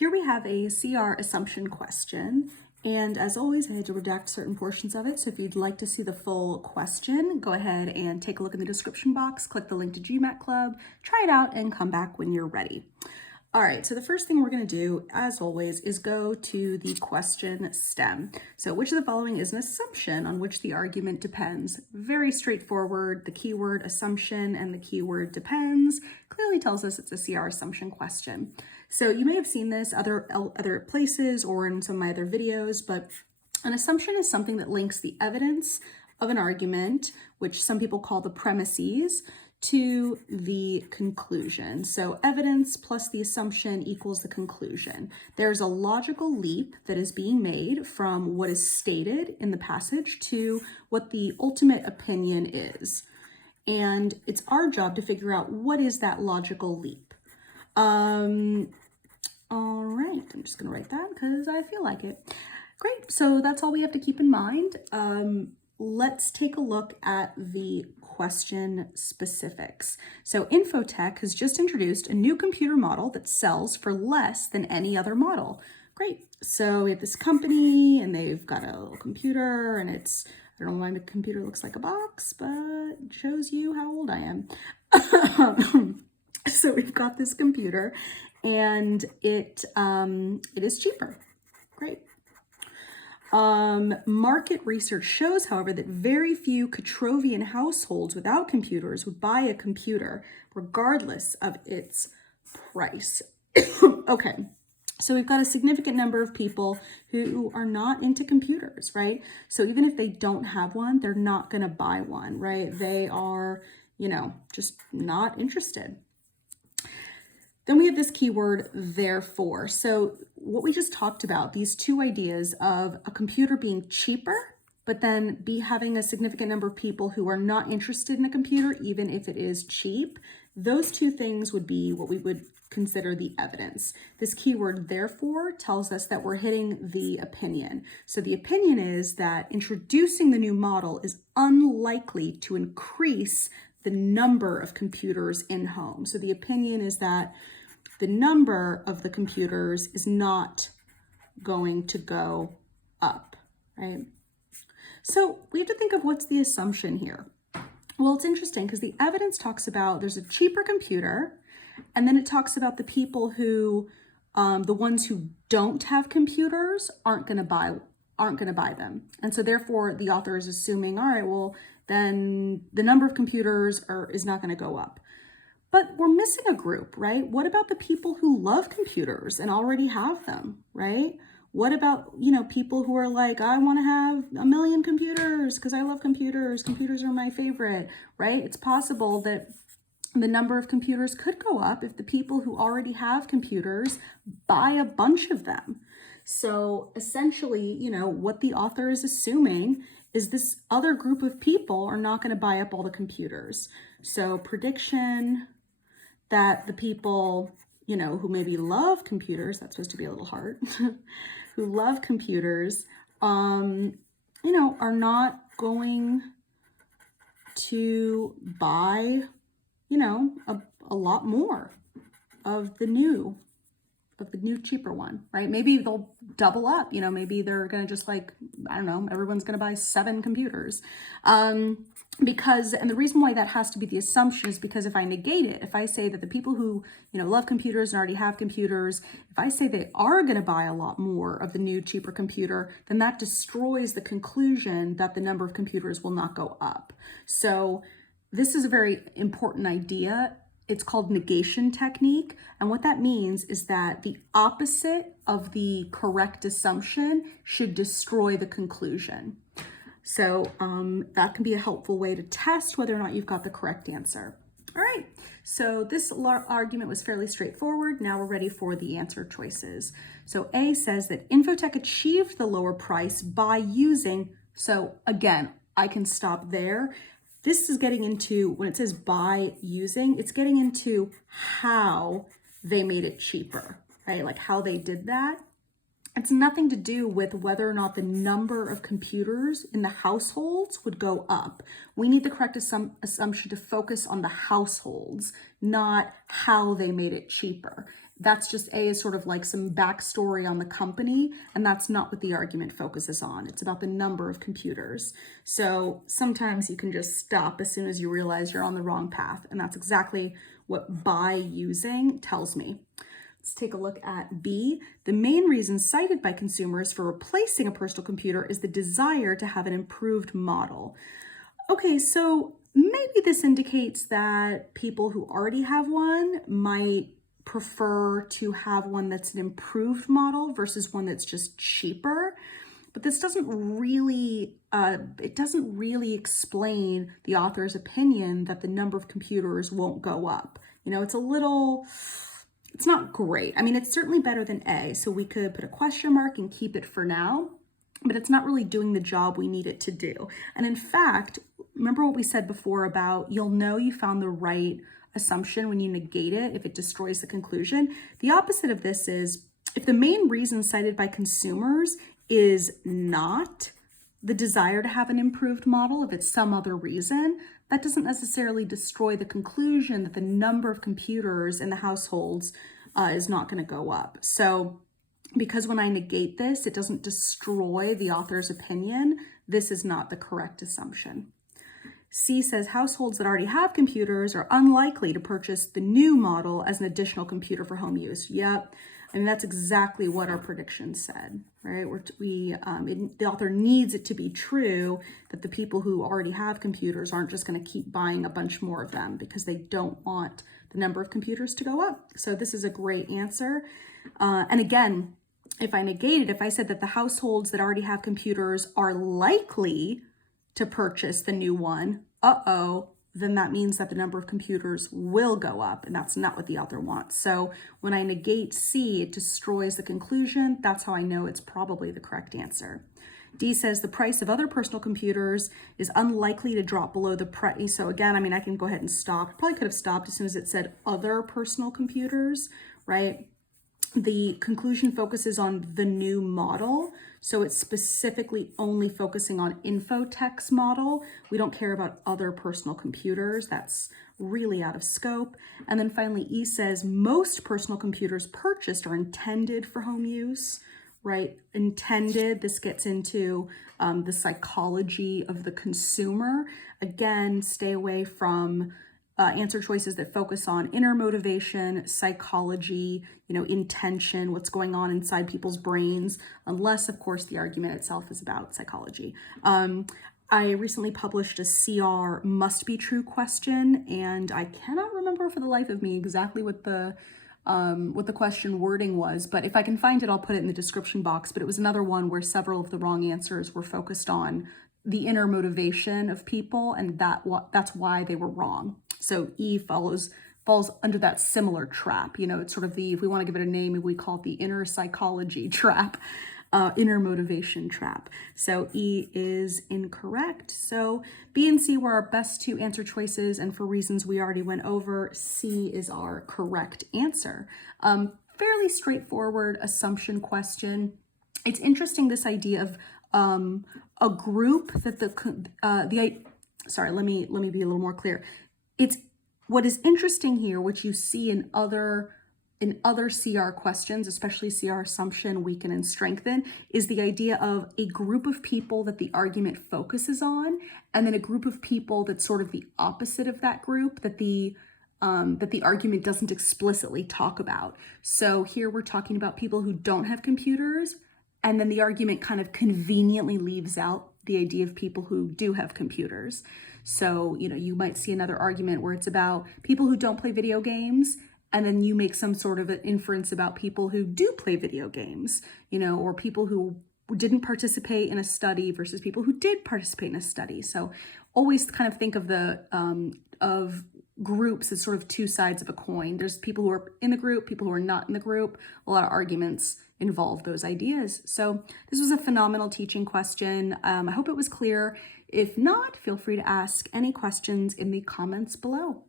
Here we have a CR assumption question, and as always, I had to redact certain portions of it, so if you'd like to see the full question, go ahead and take a look in the description box, click the link to GMATClub, try it out, and come back when you're ready. All right, so the first thing we're going to do, as always, is go to the question stem. So which of the following is an assumption on which the argument depends? Very straightforward. The keyword assumption and the keyword depends clearly tells us it's a CR assumption question. So you may have seen this other places or in some of my other videos, but an assumption is something that links the evidence of an argument, which some people call the premises, to the conclusion. So evidence plus the assumption equals the conclusion. There's a logical leap that is being made from what is stated in the passage to what the ultimate opinion is. And it's our job to figure out what is that logical leap. All right, I'm just gonna write that because I feel like it. Great, so that's all we have to keep in mind. Let's take a look at the question specifics. So Infotek has just introduced a new computer model that sells for less than any other model. Great. So we have this company and they've got a little computer and it's, I don't know why the computer looks like a box, but it shows you how old I am. So we've got this computer and it is cheaper. Great. Market research shows, however, that very few Katrovian households without computers would buy a computer regardless of its price. Okay, so we've got a significant number of people who are not into computers, right? So even if they don't have one, they're not going to buy one, right? They are, just not interested. Then we have this keyword, therefore. So what we just talked about, these two ideas of a computer being cheaper, but then having a significant number of people who are not interested in a computer, even if it is cheap, those two things would be what we would consider the evidence. This keyword, therefore, tells us that we're hitting the opinion. So the opinion is that introducing the new model is unlikely to increase the number of computers in home. So the opinion is that the number of the computers is not going to go up, right? So we have to think of what's the assumption here. Well, it's interesting because the evidence talks about there's a cheaper computer, and then it talks about the people who, the ones who don't have computers aren't going to buy them. And so therefore the author is assuming, all right, well, then the number of computers is not going to go up. But we're missing a group, right? What about the people who love computers and already have them, right? What about, people who are like, I want to have 1 million computers because I love computers. Computers are my favorite, right? It's possible that the number of computers could go up if the people who already have computers buy a bunch of them. So essentially, what the author is assuming is this other group of people are not going to buy up all the computers. So prediction that the people, who maybe love computers, that's supposed to be a little hard, who love computers, are not going to buy, a lot more of the new cheaper one, right? Maybe they'll double up, maybe they're going to just everyone's going to buy 7 computers. And the reason why that has to be the assumption is because if I negate it, if I say that the people who, love computers and already have computers, if I say they are going to buy a lot more of the new cheaper computer, then that destroys the conclusion that the number of computers will not go up. So this is a very important idea. It's called negation technique. And what that means is that the opposite of the correct assumption should destroy the conclusion. So that can be a helpful way to test whether or not you've got the correct answer. All right, so this argument was fairly straightforward. Now we're ready for the answer choices. So A says that Infotek achieved the lower price by using, so again, I can stop there. This is getting into, when it says by using, it's getting into how they made it cheaper, right? Like how they did that. It's nothing to do with whether or not the number of computers in the households would go up. We need the correct assumption to focus on the households, not how they made it cheaper. That's just A is sort of like some backstory on the company, and that's not what the argument focuses on. It's about the number of computers. So sometimes you can just stop as soon as you realize you're on the wrong path, and that's exactly what by using tells me. Let's take a look at B. The main reason cited by consumers for replacing a personal computer is the desire to have an improved model. Okay, so maybe this indicates that people who already have one might prefer to have one that's an improved model versus one that's just cheaper. But this doesn't really, it doesn't really explain the author's opinion that the number of computers won't go up. You know, it's not great. I mean, it's certainly better than A, so we could put a question mark and keep it for now, but it's not really doing the job we need it to do. And in fact, remember what we said before about you'll know you found the right assumption when you negate it if it destroys the conclusion. The opposite of this is if the main reason cited by consumers is not the desire to have an improved model, if it's some other reason, that doesn't necessarily destroy the conclusion that the number of computers in the households is not going to go up. So because when I negate this, it doesn't destroy the author's opinion, this is not the correct assumption. C says households that already have computers are unlikely to purchase the new model as an additional computer for home use. Yep. And that's exactly what our prediction said, right? The author needs it to be true that the people who already have computers aren't just going to keep buying a bunch more of them because they don't want the number of computers to go up. So this is a great answer. And again, if I negate it, if I said that the households that already have computers are likely to purchase the new one, then that means that the number of computers will go up, and that's not what the author wants. So when I negate C, it destroys the conclusion. That's how I know it's probably the correct answer. D says the price of other personal computers is unlikely to drop below the price. So again, I mean, I can go ahead and stop. Probably could have stopped as soon as it said other personal computers, right? The conclusion focuses on the new model. So it's specifically only focusing on Infotek's model. We don't care about other personal computers. That's really out of scope. And then finally, E says most personal computers purchased are intended for home use, right? Intended, this gets into the psychology of the consumer. Again, stay away from answer choices that focus on inner motivation, psychology, intention, what's going on inside people's brains, unless, of course, the argument itself is about psychology. I recently published a CR must be true question, and I cannot remember for the life of me exactly what the question wording was, but if I can find it, I'll put it in the description box. But it was another one where several of the wrong answers were focused on the inner motivation of people, and that's why they were wrong. So E falls under that similar trap. It's sort of if we want to give it a name, we call it the inner psychology trap, inner motivation trap. So E is incorrect. So B and C were our best two answer choices, and for reasons we already went over, C is our correct answer. Fairly straightforward assumption question. It's interesting, this idea of a group that sorry, let me be a little more clear. It's what is interesting here, which you see in other CR questions, especially CR assumption, weaken, and strengthen, is the idea of a group of people that the argument focuses on, and then a group of people that's sort of the opposite of that group that the argument doesn't explicitly talk about. So here we're talking about people who don't have computers, and then the argument kind of conveniently leaves out the idea of people who do have computers. So, you might see another argument where it's about people who don't play video games, and then you make some sort of an inference about people who do play video games, or people who didn't participate in a study versus people who did participate in a study. So always kind of think of of groups as sort of two sides of a coin. There's people who are in the group, people who are not in the group. A lot of arguments involve those ideas. So this was a phenomenal teaching question. I hope it was clear. If not, feel free to ask any questions in the comments below.